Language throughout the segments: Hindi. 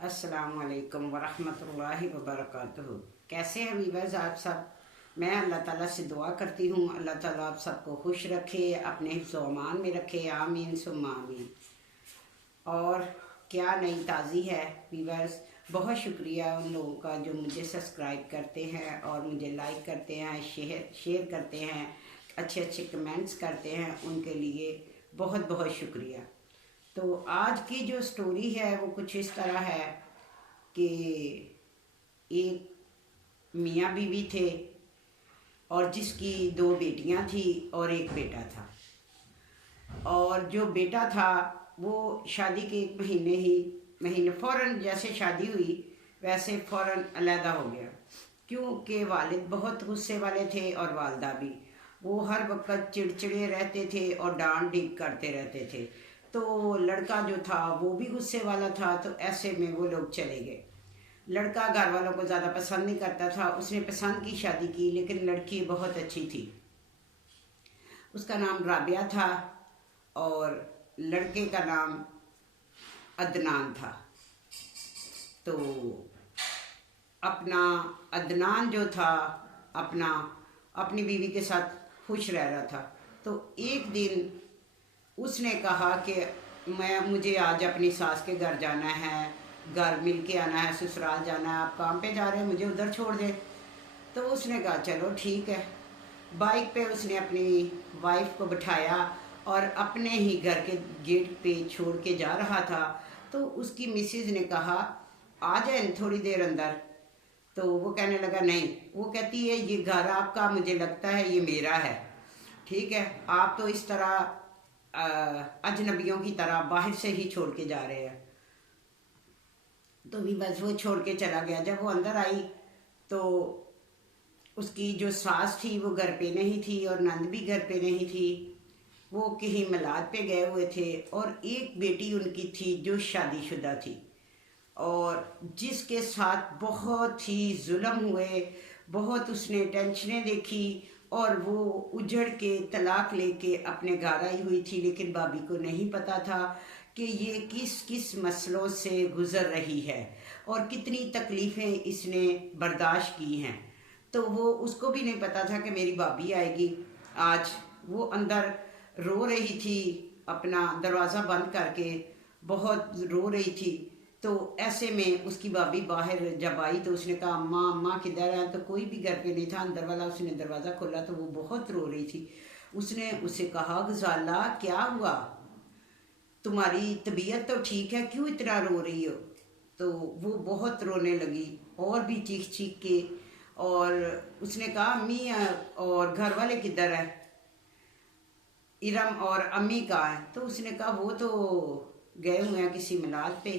अस्सलामुअलैकुम वरहमतुल्लाहि वबरकातुहू। कैसे हैं वीवर्स आप सब। मैं अल्लाह ताला से दुआ करती हूँ, अल्लाह ताला आप सबको खुश रखे, अपने हिफ्ज़ व अमान में रखे, आमीन सुम्मा आमीन। और क्या नई ताज़ी है वीवर्स। बहुत शुक्रिया उन लोगों का जो मुझे सब्सक्राइब करते हैं और मुझे लाइक करते हैं, शेयर करते हैं, अच्छे अच्छे कमेंट्स करते हैं, उनके लिए बहुत बहुत शुक्रिया। तो आज की जो स्टोरी है वो कुछ इस तरह है कि एक मियाँ बीवी थे और जिसकी दो बेटियां थी और एक बेटा था। और जो बेटा था वो शादी के एक महीने फ़ौरन जैसे शादी हुई वैसे फ़ौरन अलहदा हो गया, क्योंकि वालिद बहुत गुस्से वाले थे और वालदा भी। वो हर वक्त चिड़चिड़े रहते थे और डांट डीप करते रहते थे। तो लड़का जो था वो भी गुस्से वाला था, तो ऐसे में वो लोग चले गए। लड़का घर वालों को ज़्यादा पसंद नहीं करता था, उसने पसंद की शादी की, लेकिन लड़की बहुत अच्छी थी। उसका नाम राबिया था और लड़के का नाम अदनान था। तो अपना अदनान जो था अपनी बीवी के साथ खुश रह रहा था। तो एक दिन उसने कहा कि मुझे आज अपनी सास के घर जाना है, घर मिल के आना है, ससुराल जाना है, आप काम पे जा रहे हैं, मुझे उधर छोड़ दें। तो उसने कहा चलो ठीक है। बाइक पे उसने अपनी वाइफ को बिठाया और अपने ही घर के गेट पे छोड़ के जा रहा था। तो उसकी मिसेज ने कहा आ जाए थोड़ी देर अंदर। तो वो कहने लगा नहीं। वो कहती है ये घर आपका, मुझे लगता है ये मेरा है, ठीक है, आप तो इस तरह अजनबियों की तरह बाहर से ही छोड़ के जा रहे हैं। तो भी बस वो छोड़ के चला गया। जब वो अंदर आई तो उसकी जो सास थी वो घर पे नहीं थी और नंद भी घर पे नहीं थी। वो कहीं मिलाद पे गए हुए थे और एक बेटी उनकी थी जो शादीशुदा थी और जिसके साथ बहुत ही जुल्म हुए, बहुत उसने टेंशनें देखी और वो उजड़ के तलाक लेके अपने घर आई हुई थी। लेकिन भाभी को नहीं पता था कि ये किस किस मसलों से गुज़र रही है और कितनी तकलीफ़ें इसने बर्दाश्त की हैं। तो वो उसको भी नहीं पता था कि मेरी भाभी आएगी आज। वो अंदर रो रही थी, अपना दरवाज़ा बंद करके बहुत रो रही थी। तो ऐसे में उसकी भाभी बाहर जब आई तो उसने कहा अम्मा अम्मा किधर है। तो कोई भी घर पे नहीं था। अंदर वाला उसने दरवाज़ा खोला तो वो बहुत रो रही थी। उसने उसे कहा गजाला क्या हुआ, तुम्हारी तबीयत तो ठीक है, क्यों इतना रो रही हो। तो वो बहुत रोने लगी और भी चीख चीख के। और उसने कहा अम्मी और घर वाले किधर है, इरम और अम्मी कहाँ हैं। तो उसने कहा वो तो गए हुए हैं किसी मिलाद पे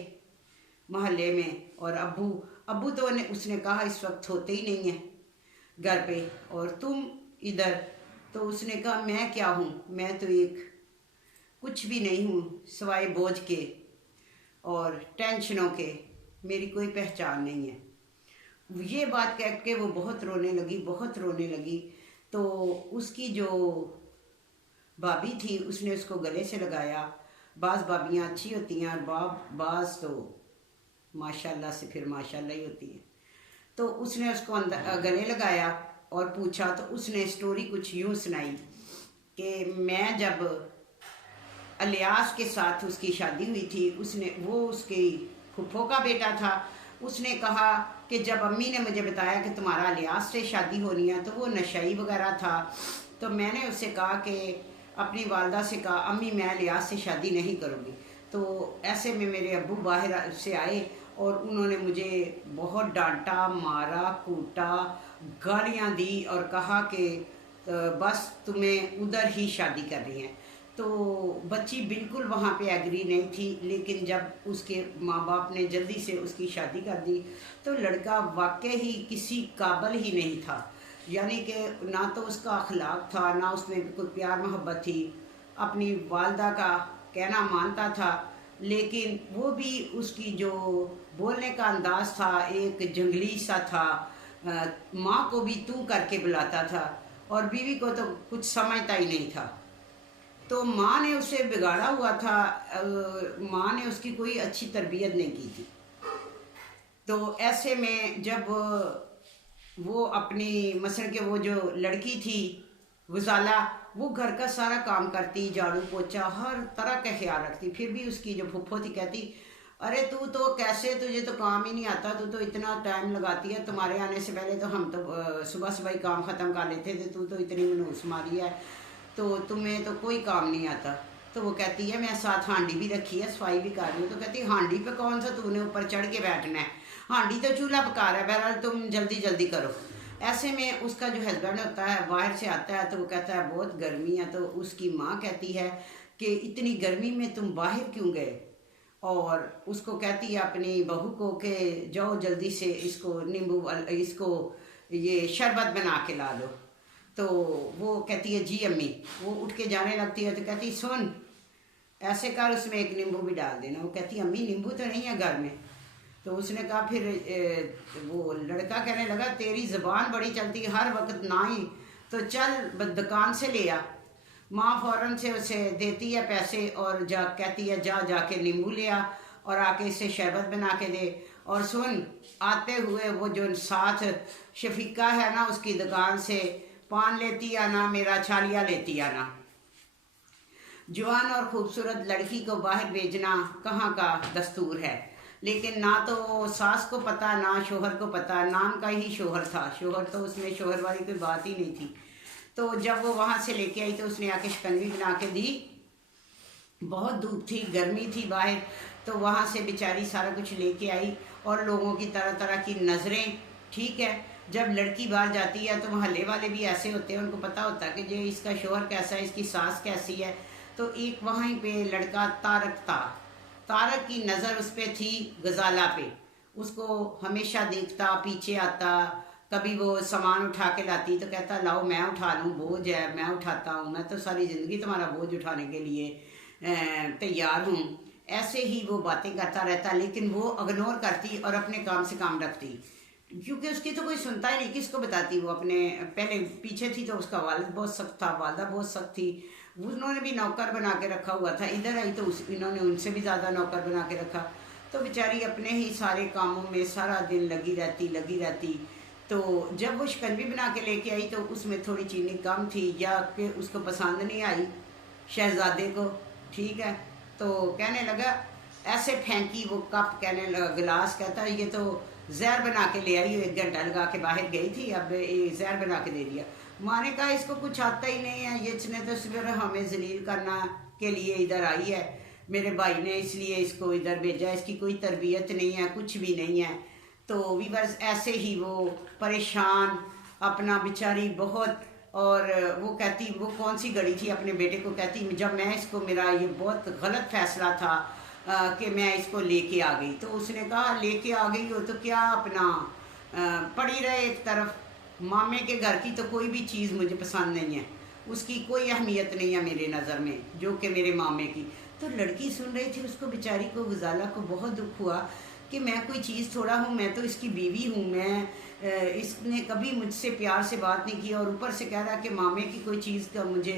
मोहल्ले में। और अब्बू तो उसने कहा इस वक्त होते ही नहीं है घर पे, और तुम इधर। तो उसने कहा मैं क्या हूँ, मैं तो एक कुछ भी नहीं हूँ सिवाय बोझ के और टेंशनों के, मेरी कोई पहचान नहीं है। ये बात कह के वो बहुत रोने लगी, बहुत रोने लगी। तो उसकी जो भाभी थी उसने उसको गले से लगाया। बाज़ भाभियाँ अच्छी होती हैं और बाज़ तो माशाल्लाह से फिर माशाल्लाह ही होती है। तो उसने उसको अंदर गले लगाया और पूछा। तो उसने स्टोरी कुछ यूँ सुनाई कि मैं जब अलियास के साथ उसकी शादी हुई थी, वो उसकी फुफ्फो का बेटा था। उसने कहा कि जब अम्मी ने मुझे बताया कि तुम्हारा अलियास से शादी होनी है, तो वो नशाई वगैरह था। तो मैंने उससे कहा कि अपनी वालदा से कहा अम्मी मैं अलियास से शादी नहीं करूँगी। तो ऐसे में मेरे अब्बू बाहर से आए और उन्होंने मुझे बहुत डांटा, मारा, कूटा, गालियाँ दी और कहा कि बस तुम्हें उधर ही शादी करनी है। तो बच्ची बिल्कुल वहाँ पे एग्री नहीं थी, लेकिन जब उसके माँ बाप ने जल्दी से उसकी शादी कर दी तो लड़का वाकई ही किसी काबिल ही नहीं था। यानी कि ना तो उसका अखलाक था, ना उसमें कोई प्यार मोहब्बत थी। अपनी वालदा का कहना मानता था, लेकिन वो भी उसकी जो बोलने का अंदाज़ था एक जंगली सा था। माँ को भी तू करके बुलाता था और बीवी को तो कुछ समझता ही नहीं था। तो माँ ने उसे बिगाड़ा हुआ था। माँ ने उसकी कोई अच्छी तरबियत नहीं की थी। तो ऐसे में जब वो अपनी मसलन के वो जो लड़की थी गुजाला, वो घर का सारा काम करती, झाड़ू पोछा हर तरह का ख्याल रखती, फिर भी उसकी जो फुफ्फो थी कहती, अरे तू तो कैसे, तुझे तो काम ही नहीं आता, तू तो इतना टाइम लगाती है, तुम्हारे आने से पहले तो हम तो सुबह सुबह ही काम ख़त्म कर लेते थे, तू तो इतनी मनूस मारी है, तो तुम्हें तो कोई काम नहीं आता। तो वो कहती है मैं साथ हांडी भी रखी है, सफाई भी कर रही हूँ। तो कहती है हांडी पे कौन सा तूने ऊपर चढ़ के बैठना है, हांडी तो चूल्हा पका रहा है, बहरहाल तुम जल्दी जल्दी करो। ऐसे में उसका जो हस्बैंड होता है बाहर से आता है, तो वो कहता है बहुत गर्मी है। तो उसकी माँ कहती है कि इतनी गर्मी में तुम बाहर क्यों गए, और उसको कहती है अपनी बहू को कि जाओ जल्दी से इसको इसको ये शरबत बना के ला दो। तो वो कहती है जी अम्मी। वो उठ के जाने लगती है तो कहती सुन ऐसे कर, उसमें एक नींबू भी डाल देना। वो कहती अम्मी नींबू तो नहीं है घर में। तो उसने कहा फिर वो लड़का कहने लगा तेरी ज़बान बड़ी चलती हर वक्त ना ही, तो चल दुकान से ले आ। माँ फ़ौरन से उसे देती है पैसे और जा कहती है जा जाके नींबू ले आ और आके इससे शरबत बना के दे। और सुन आते हुए वो जो साथ शफीका है ना उसकी दुकान से पान लेती आना, मेरा छालिया लेती आना। जवान और खूबसूरत लड़की को बाहर भेजना कहाँ का दस्तूर है, लेकिन ना तो सास को पता ना शोहर को पता, नाम का ही शोहर था, शोहर तो उसमें शोहर वाली कोई बात ही नहीं थी। तो जब वो वहाँ से लेके आई तो उसने आके शिकंजी बना के दी। बहुत धूप थी, गर्मी थी बाहर, तो वहाँ से बेचारी सारा कुछ लेके आई और लोगों की तरह तरह की नज़रें। ठीक है, जब लड़की बाहर जाती है तो मोहल्ले वाले भी ऐसे होते हैं, उनको पता होता है कि जो इसका शोहर कैसा है, इसकी सास कैसी है। तो एक वहीं पे लड़का तारक था, तारक की नज़र उस पर थी गजाला पे, उसको हमेशा देखता, पीछे आता, कभी वो सामान उठा के लाती तो कहता लाओ मैं उठा लूँ, बोझ है मैं उठाता हूँ, मैं तो सारी ज़िंदगी तुम्हारा बोझ उठाने के लिए तैयार हूँ। ऐसे ही वो बातें करता रहता, लेकिन वो इग्नोर करती और अपने काम से काम रखती, क्योंकि उसकी तो कोई सुनता ही नहीं, किसको बताती। वो अपने पहले पीछे थी तो उसका वालिद बहुत सख्त था, वालदा बहुत सख्त थी, उन्होंने भी नौकर बना के रखा हुआ था। इधर आई तो इन्होंने उनसे भी ज़्यादा नौकर बना के रखा। तो बेचारी अपने ही सारे कामों में सारा दिन लगी रहती। तो जब वो शिकंजी बना के लेके आई तो उसमें थोड़ी चीनी कम थी या कि उसको पसंद नहीं आई शहजादे को। ठीक है, तो कहने लगा ऐसे फेंकी वो कप, कहने लगा गिलास, कहता ये तो जहर बना के ले आई, 1 घंटा लगा के बाहर गई थी, अब ये जहर बना के दे दिया। माँ ने कहा इसको कुछ आता ही नहीं है, ये इसने तो सिर्फ हमें जलील करना के लिए इधर आई है, मेरे भाई ने इसलिए इसको इधर भेजा, इसकी कोई तरबियत नहीं है, कुछ भी नहीं है। तो वीवर्स ऐसे ही वो परेशान अपना बेचारी बहुत। और वो कहती वो कौन सी गड़ी थी, अपने बेटे को कहती जब मैं इसको, मेरा ये बहुत गलत फैसला था कि मैं इसको लेके आ गई। तो उसने कहा लेके आ गई हो तो क्या अपना पड़ी रहे एक तरफ, मामे के घर की तो कोई भी चीज़ मुझे पसंद नहीं है, उसकी कोई अहमियत नहीं है मेरे नज़र में जो कि मेरे मामे की। तो लड़की सुन रही थी, उसको बेचारी को गुजाला को बहुत दुख हुआ कि मैं कोई चीज़ थोड़ा हूँ, मैं तो इसकी बीवी हूँ, मैं इसने कभी मुझसे प्यार से बात नहीं की और ऊपर से कह रहा कि मामे की कोई चीज़ का मुझे,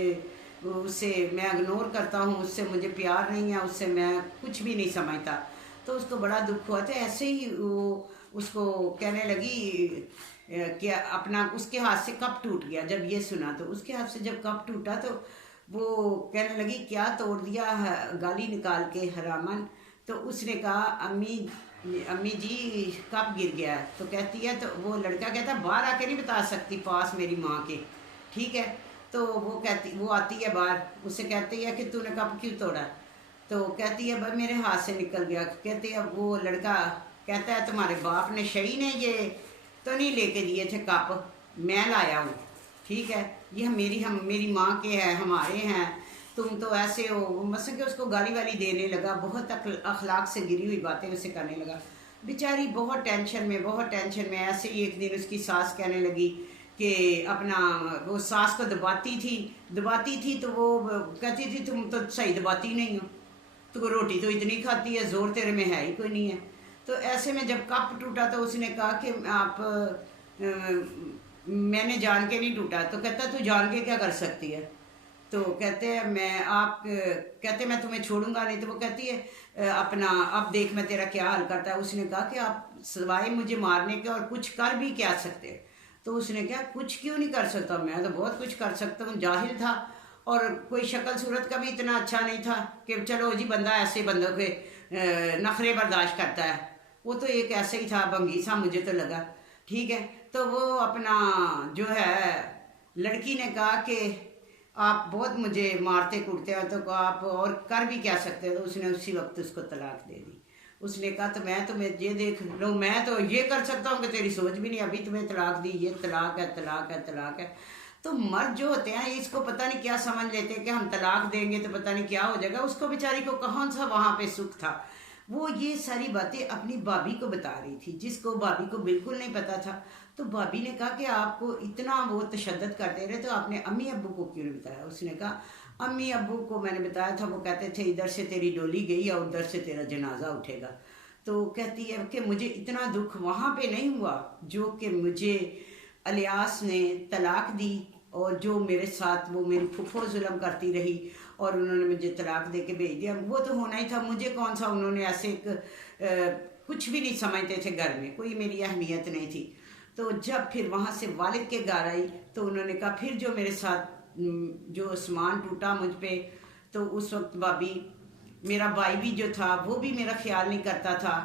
उससे मैं इग्नोर करता हूँ, उससे मुझे प्यार नहीं है, उससे मैं कुछ भी नहीं समझता। तो उसको बड़ा दुख हुआ। तो ऐसे ही वो उसको कहने लगी कि अपना, उसके हाथ से कप टूट गया। जब ये सुना तो उसके हाथ से जब कप टूटा तो वो कहने लगी क्या तोड़ दिया है, गाली निकाल के हरामन। तो उसने कहा अम्मी जी कप गिर गया। तो कहती है, तो वो लड़का कहता बाहर आके नहीं बता सकती, पास मेरी माँ के। ठीक है, तो वो आती है बाहर, उससे कहती है कि तूने कप क्यों तोड़ा। तो कहती है भाई मेरे हाथ से निकल गया। कहती है, वो लड़का कहता है तुम्हारे बाप ने शही ने ये तो नहीं लेके दिए थे कप, मैं लाया हूँ। ठीक है, ये मेरी माँ के हैं, हमारे हैं, तुम तो ऐसे हो। मसलन कि उसको गाली वाली देने लगा, बहुत अखलाक से गिरी हुई बातें उसे करने लगा। बेचारी बहुत टेंशन में। ऐसे ही एक दिन उसकी सास कहने लगी कि अपना, वो सास को दबाती थी तो वो कहती थी तुम तो सही दबाती नहीं हो, तो रोटी तो इतनी खाती है, जोर तेरे में है ही कोई नहीं है। तो ऐसे में जब कप टूटा तो उसने कहा कि मैंने जान के नहीं टूटा। तो कहता तू जान के क्या कर सकती है। तो कहते हैं मैं तुम्हें छोड़ूंगा नहीं। तो वो कहती है अपना अब देख मैं तेरा क्या हाल करता है। उसने कहा कि आप सिवाय मुझे मारने के और कुछ कर भी क्या सकते हैं। तो उसने कहा कुछ क्यों नहीं कर सकता, मैं तो बहुत कुछ कर सकता हूँ। जाहिल था और कोई शक्ल सूरत का भी इतना अच्छा नहीं था कि चलो जी बंदा ऐसे बंदों के नखरे बर्दाश्त करता है। वो तो एक ऐसे ही था, भंगी सा मुझे तो लगा। ठीक है, तो वो अपना जो है लड़की ने कहा कि आप बहुत मुझे मारते कूटते हो तो आप और कर भी क्या सकते हो। तो उसने उसी वक्त उसको तलाक दे दी। उसने कहा तो मैं तुम्हें ये देख लो, मैं तो ये कर सकता हूँ कि तेरी सोच भी नहीं, अभी तुम्हें तलाक दी, ये तलाक है तलाक है तलाक है। तो मर्द जो होते हैं इसको पता नहीं क्या समझ लेते हैं कि हम तलाक देंगे तो पता नहीं क्या हो जाएगा। उसको बेचारी को कौन सा वहां पे सुख था। वो ये सारी बातें अपनी भाभी को बता रही थी, जिसको भाभी को बिल्कुल नहीं पता था। तो भाभी ने कहा कि आपको इतना वो तशद्दद करते रहे तो आपने अम्मी अब्बू को क्यों नहीं बताया। उसने कहा अम्मी अब्बू को मैंने बताया था, वो कहते थे इधर से तेरी डोली गई और उधर से तेरा जनाजा उठेगा। तो कहती है कि मुझे इतना दुख वहाँ पे नहीं हुआ जो कि मुझे अलियास ने तलाक दी और जो मेरे साथ वो मेरी फुफो जुल्म करती रही और उन्होंने मुझे तलाक दे के भेज दिया। वो तो होना ही था, मुझे कौन सा उन्होंने ऐसे कुछ भी नहीं समझते थे, घर में कोई मेरी अहमियत नहीं थी। तो जब फिर वहाँ से वालिद के घर आई तो उन्होंने कहा फिर जो मेरे साथ जो सामान टूटा मुझ पे, तो उस वक्त भाभी मेरा भाई भी जो था वो भी मेरा ख्याल नहीं करता था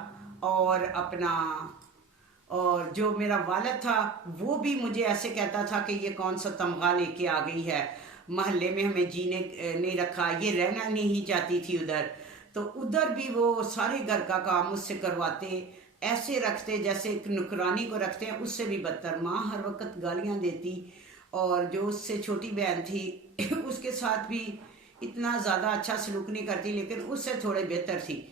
और अपना और जो मेरा वालिद था वो भी मुझे ऐसे कहता था कि ये कौन सा तमगा लेके आ गई है, महल्ले में हमें जीने नहीं रखा, ये रहना नहीं चाहती थी उधर। तो उधर भी वो सारे घर का काम मुझसे करवाते, ऐसे रखते जैसे एक नुकरानी को रखते हैं, उससे भी बदतर। माँ हर वक्त गालियाँ देती और जो उससे छोटी बहन थी उसके साथ भी इतना ज़्यादा अच्छा सलूक नहीं करती, लेकिन उससे थोड़े बेहतर थी।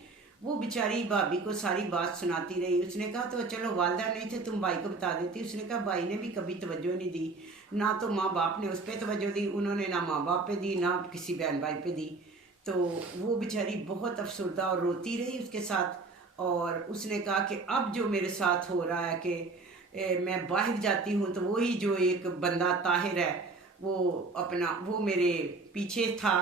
वो बेचारी भाभी को सारी बात सुनाती रही। उसने कहा तो चलो वालदा नहीं थे तुम भाई को बता देती। उसने कहा भाई ने भी कभी तवज्जो नहीं दी, ना तो माँ बाप ने उस पर तवज्जो दी, उन्होंने ना माँ बाप पे दी ना किसी बहन भाई पे दी। तो वो बेचारी बहुत अफसरदा और रोती रही उसके साथ। और उसने कहा कि अब जो मेरे साथ हो रहा है कि मैं बाहर जाती हूँ तो वही जो एक बंदा ताहिर है वो अपना वो मेरे पीछे था,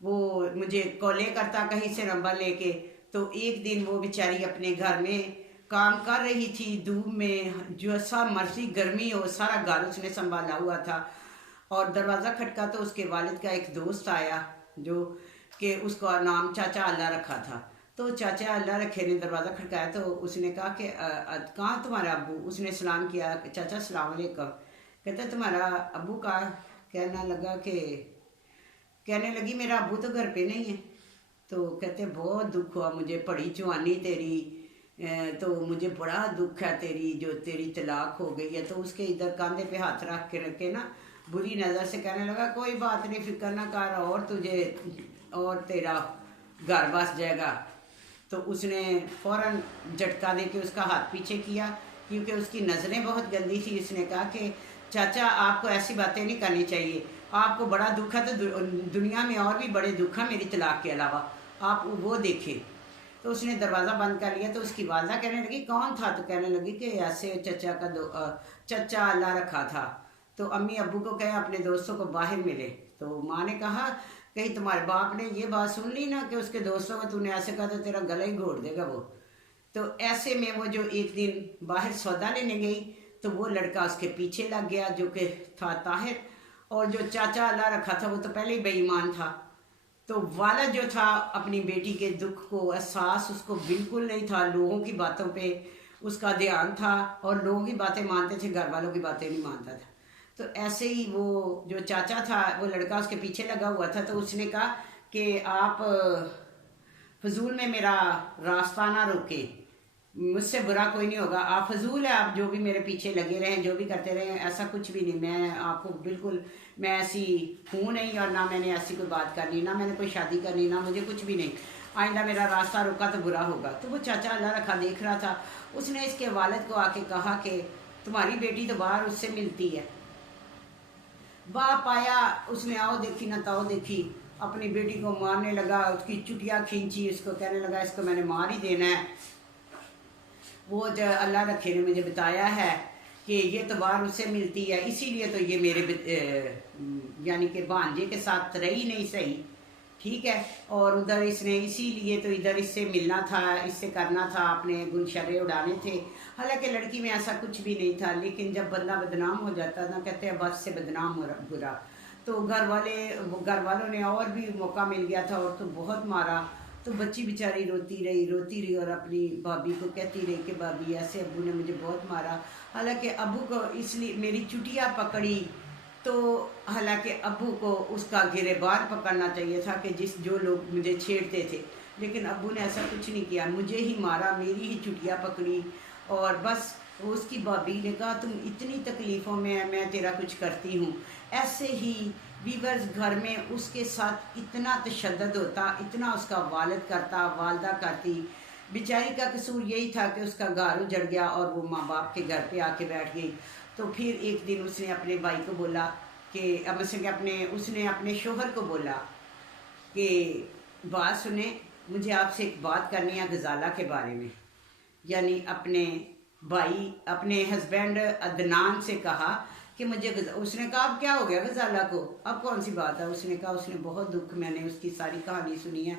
वो मुझे कॉले करता कहीं से नंबर लेके। तो एक दिन वो बेचारी अपने घर में काम कर रही थी धूप में, जो सा मर्जी गर्मी हो, सारा घर उसने संभाला हुआ था। और दरवाज़ा खटका तो उसके वालिद का एक दोस्त आया जो कि उसका नाम चाचा अल्लाह रखा था। तो चाचा अल्लाह रखे ने दरवाज़ा खटकाया तो उसने कहा कि कहाँ तुम्हारा अब्बू। उसने सलाम किया, चाचा सलाम अलैकुम। कहता तुम्हारा अब्बू का। कहने लगी मेरा अब्बू तो घर पे नहीं है। तो कहते बहुत दुख हुआ मुझे, पड़ी जवानी तेरी, तो मुझे बड़ा दुख है तेरी जो तेरी तलाक हो गई है। तो उसके इधर कंधे पे हाथ रख के ना बुरी नज़र से कहने लगा कोई बात नहीं, फिक्र ना कर, और तुझे और तेरा घर बस जाएगा। तो उसने फौरन झटका दे के उसका हाथ पीछे किया, क्योंकि उसकी नज़रें बहुत गंदी थी। उसने कहा कि चाचा आपको ऐसी बातें नहीं करनी चाहिए, आपको बड़ा दुख है तो दुनिया में और भी बड़े दुख हैं मेरी तलाक के अलावा, आप वो देखें। तो उसने दरवाज़ा बंद कर लिया। तो उसकी वालदा कहने लगी कौन था। तो कहने लगी कि ऐसे चचा अल्लाह रखा था। तो अम्मी अब्बू को कहे अपने दोस्तों को बाहर मिले। तो माँ ने कहा कहीं तुम्हारे बाप ने ये बात सुन ली ना कि उसके दोस्तों को तूने ऐसे कहा तो तेरा गला ही घोट देगा वो। तो ऐसे में वो जो एक दिन बाहर सौदा लेने गई तो वो लड़का उसके पीछे लग गया जो कि था ताहिर। और जो चाचा अल्लाह रखा था वो तो पहले ही बेईमान था। तो वाला जो था अपनी बेटी के दुख को एहसास उसको बिल्कुल नहीं था, लोगों की बातों पे उसका ध्यान था और लोगों की बातें मानते थे, घर वालों की बातें नहीं मानता था। तो ऐसे ही वो जो चाचा था वो लड़का उसके पीछे लगा हुआ था। तो उसने कहा कि आप फजूल में मेरा रास्ता ना रोके, मुझसे बुरा कोई नहीं होगा, आप फजूल है, आप जो भी मेरे पीछे लगे रहें जो भी करते रहें, ऐसा कुछ भी नहीं, मैं आपको बिल्कुल मैं ऐसी हूँ नहीं और ना मैंने ऐसी कोई बात करनी, ना मैंने कोई शादी करनी, ना मुझे कुछ भी नहीं, आइंदा मेरा रास्ता रोका तो बुरा होगा। तो वो चाचा अल्लाह रखा देख रहा था। उसने इसके वालिद को आके कहा कि तुम्हारी बेटी तो बाहर उससे मिलती है। बाप आया, उसने आओ देखी ना ताओ देखी, अपनी बेटी को मारने लगा, उसकी चुटिया खींची, उसको कहने लगा इसको मैंने मार ही देना है। वो जो अल्लाह रखे ने मुझे बताया है कि ये तो बाहर उससे मिलती है, इसीलिए तो ये मेरे यानी कि भांजे के साथ रही नहीं सही। ठीक है। और उधर इसने इसीलिए तो इधर इससे मिलना था, इससे करना था, अपने गुलशरे उड़ाने थे। हालांकि लड़की में ऐसा कुछ भी नहीं था, लेकिन जब बंदा बदनाम हो जाता ना, कहते हैं बस से बदनाम हो बुरा। तो घर वालों ने और भी मौका मिल गया था और तो बहुत मारा। तो बच्ची बेचारी रोती रही और अपनी भाभी को कहती रही कि भाभी ऐसे अब्बू ने मुझे बहुत मारा। हालांकि अब्बू को इसलिए मेरी चुटिया पकड़ी, तो हालांकि अब्बू को उसका गिरेबान पकड़ना चाहिए था कि जो लोग मुझे छेड़ते थे, लेकिन अब्बू ने ऐसा कुछ नहीं किया, मुझे ही मारा, मेरी ही चुटिया पकड़ी। और बस उसकी भाभी ने कहा तुम इतनी तकलीफ़ों में है, मैं तेरा कुछ करती हूँ। ऐसे ही वीवर्स घर में उसके साथ इतना तशद्दुद होता, इतना उसका वालिद करता, वालदा करती। बेचारी का कसूर यही था कि उसका घर उजड़ गया और वो माँ बाप के घर पे आके बैठ गई। तो फिर एक दिन उसने अपने भाई को बोला कि उसने अपने शोहर को बोला कि बात सुने, मुझे आपसे एक बात करनी है गजाला के बारे में। यानी अपने हस्बैंड अदनान से कहा कि उसने कहा अब क्या हो गया गजाला को, अब कौन सी बात है। उसने कहा उसने बहुत दुख, मैंने उसकी सारी कहानी सुनी है,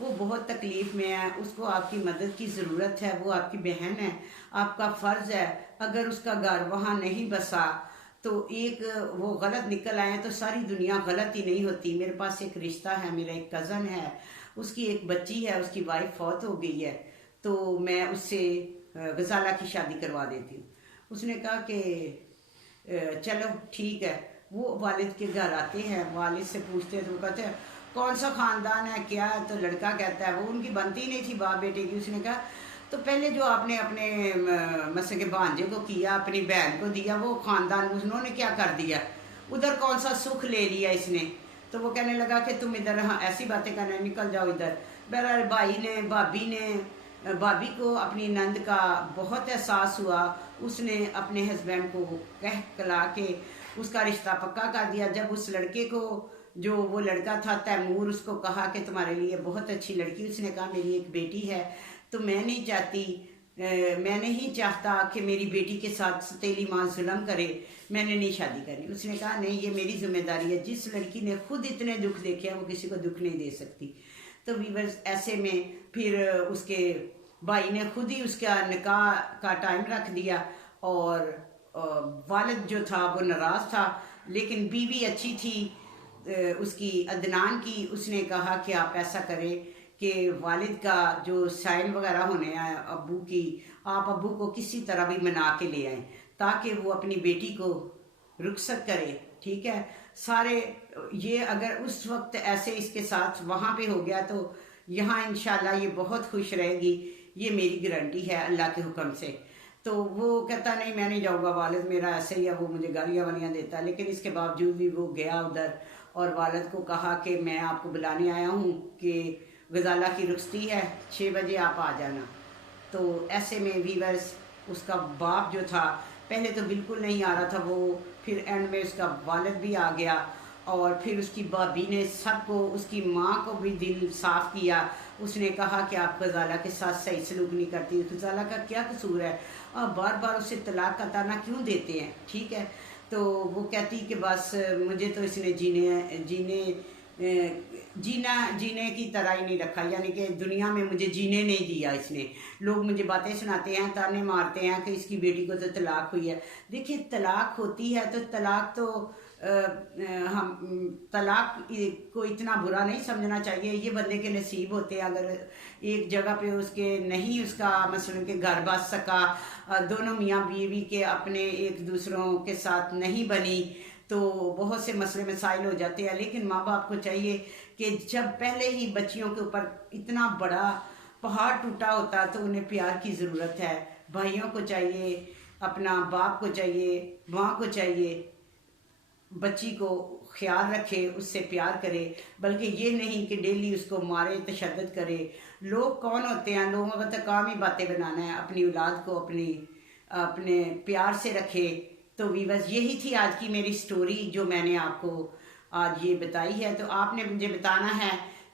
वो बहुत तकलीफ़ में है, उसको आपकी मदद की ज़रूरत है, वो आपकी बहन है, आपका फ़र्ज़ है अगर उसका घर वहाँ नहीं बसा तो एक वो गलत निकल आए तो सारी दुनिया गलत ही नहीं होती। मेरे पास एक रिश्ता है, मेरा एक कज़न है, उसकी एक बच्ची है, उसकी वाइफ फौत हो गई है, तो मैं उससे गजाला की शादी करवा देती हूँ। उसने कहा कि चलो ठीक है। वो वालिद के घर आते हैं, वालिद से पूछते हैं तो वो कहते हैं कौन सा ख़ानदान है, क्या है। तो लड़का कहता है वो उनकी बनती नहीं थी बाप बेटे की। उसने कहा तो पहले जो आपने अपने मसे के भांजे को किया, अपनी बहन को दिया, वो ख़ानदान उन्होंने क्या कर दिया, उधर कौन सा सुख ले लिया इसने। तो वो कहने लगा कि तुम इधर हाँ ऐसी बातें करने निकल जाओ इधर। बहरहाल भाभी को अपनी नंद का बहुत एहसास हुआ। उसने अपने हस्बैंड को कह कला के उसका रिश्ता पक्का कर दिया। जब उस लड़के को, जो वो लड़का था तैमूर, उसको कहा कि तुम्हारे लिए बहुत अच्छी लड़की, उसने कहा मेरी एक बेटी है, तो मैं नहीं चाहता कि मेरी बेटी के साथ सतीली माँ जुल्म करे, मैंने नहीं शादी करनी। उसने कहा नहीं, ये मेरी जिम्मेदारी है, जिस लड़की ने खुद इतने दुख देखे हैं वो किसी को दुख नहीं दे सकती। तो वीवर्स ऐसे में फिर उसके भाई ने खुद ही उसका निकाह का टाइम रख दिया। और वालिद जो था वो नाराज़ था, लेकिन बीवी अच्छी थी उसकी अदनान की। उसने कहा कि आप ऐसा करें कि वालिद का जो साइन वगैरह होने हैं अब्बू की, आप अब्बू को किसी तरह भी मना के ले आएं ताकि वो अपनी बेटी को रुखसत करे। ठीक है, सारे ये अगर उस वक्त ऐसे इसके साथ वहाँ पे हो गया तो यहाँ इंशाल्लाह ये बहुत खुश रहेगी, ये मेरी गारंटी है अल्लाह के हुक्म से। तो वो कहता नहीं मैं नहीं जाऊँगा, वालिद मेरा ऐसे ही है, वो मुझे गालियाँ वालियाँ देता है। लेकिन इसके बावजूद भी वो गया उधर और वालिद को कहा कि मैं आपको बुलाने आया हूँ कि गजाला की रुखसती है, 6 बजे आप आ जाना। तो ऐसे में वीवर्स उसका बाप जो था पहले तो बिल्कुल नहीं आ रहा था, वो फिर एंड में उसका वालिद भी आ गया और फिर उसकी भाभी ने सबको, उसकी माँ को भी दिल साफ किया। उसने कहा कि आप गजाला के साथ सही सलूक नहीं करती, गजाला का क्या कसूर है, आप बार बार उसे तलाक का ताना क्यों देते हैं। ठीक है, तो वो कहती कि बस मुझे तो इसने जीने की तरह ही नहीं रखा, यानी कि दुनिया में मुझे जीने नहीं दिया इसने। लोग मुझे बातें सुनाते हैं, ताने मारते हैं कि इसकी बेटी को तो तलाक हुई है। देखिए तलाक होती है तो तलाक तो हम तलाक को इतना बुरा नहीं समझना चाहिए, ये बंदे के नसीब होते हैं। अगर एक जगह पे उसके नहीं उसका मसलन के घर बस सका, दोनों मियाँ बीवी के अपने एक दूसरों के साथ नहीं बनी, तो बहुत से मसले मसाइल हो जाते हैं। लेकिन माँ बाप को चाहिए कि जब पहले ही बच्चियों के ऊपर इतना बड़ा पहाड़ टूटा होता तो उन्हें प्यार की ज़रूरत है। भाइयों को चाहिए, अपना बाप को चाहिए, माँ को चाहिए बच्ची को ख्याल रखे, उससे प्यार करे, बल्कि ये नहीं कि डेली उसको मारे, तशद्दुद करे। लोग कौन होते हैं, लोगों का तो काम ही बातें बनाना है। अपनी औलाद को अपने प्यार से रखे। तो वीवर्स यही थी आज की मेरी स्टोरी जो मैंने आपको आज ये बताई है। तो आपने मुझे बताना है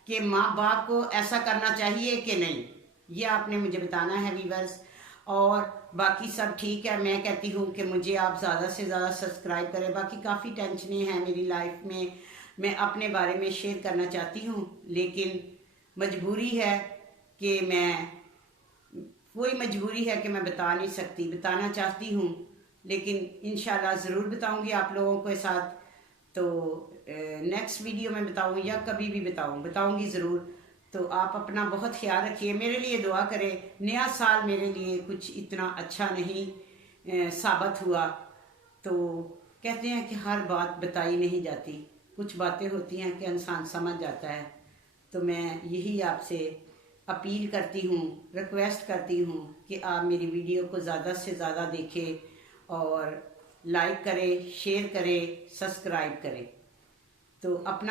कि माँ बाप को ऐसा करना चाहिए कि नहीं, ये आपने मुझे बताना है वीवर्स। और बाकी सब ठीक है। मैं कहती हूँ कि मुझे आप ज़्यादा से ज़्यादा सब्सक्राइब करें। बाकी काफ़ी टेंशनें हैं मेरी लाइफ में, मैं अपने बारे में शेयर करना चाहती हूँ, लेकिन मजबूरी है कि कोई मजबूरी है कि मैं बता नहीं सकती। बताना चाहती हूँ लेकिन इंशाल्लाह ज़रूर बताऊँगी आप लोगों के साथ। तो नेक्स्ट वीडियो में बताऊँ या कभी भी बताऊँगी ज़रूर। तो आप अपना बहुत ख्याल रखिए, मेरे लिए दुआ करें। नया साल मेरे लिए कुछ इतना अच्छा नहीं साबित हुआ। तो कहते हैं कि हर बात बताई नहीं जाती, कुछ बातें होती हैं कि इंसान समझ जाता है। तो मैं यही आपसे अपील करती हूँ, रिक्वेस्ट करती हूँ कि आप मेरी वीडियो को ज़्यादा से ज़्यादा देखें और लाइक करें, शेयर करें, सब्सक्राइब करें। तो अपना